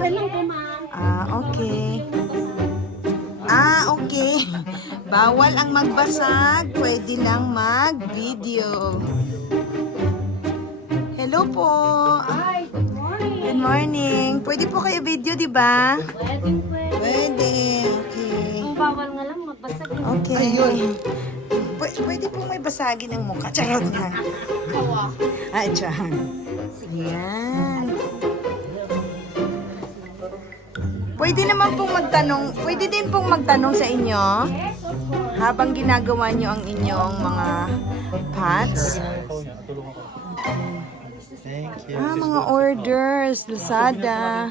Okay lang po, ma'am. Okay. Okay. Bawal ang magbasag. Pwede lang mag-video. Hello po. Hi, good morning. Good morning. Pwede po kayo video, di ba? Pwede. Pwede. Okay. Ang bawal nga lang magbasag. Okay. Ayun. Pwede po may basagin ang mukha. Charot nga. Kawa. Diyan. Yan. Pwede naman pong magtanong, pwede din pong magtanong sa inyo Yes, of course. habang ginagawa nyo ang inyong mga pots. Thank you. Mga orders, Lazada.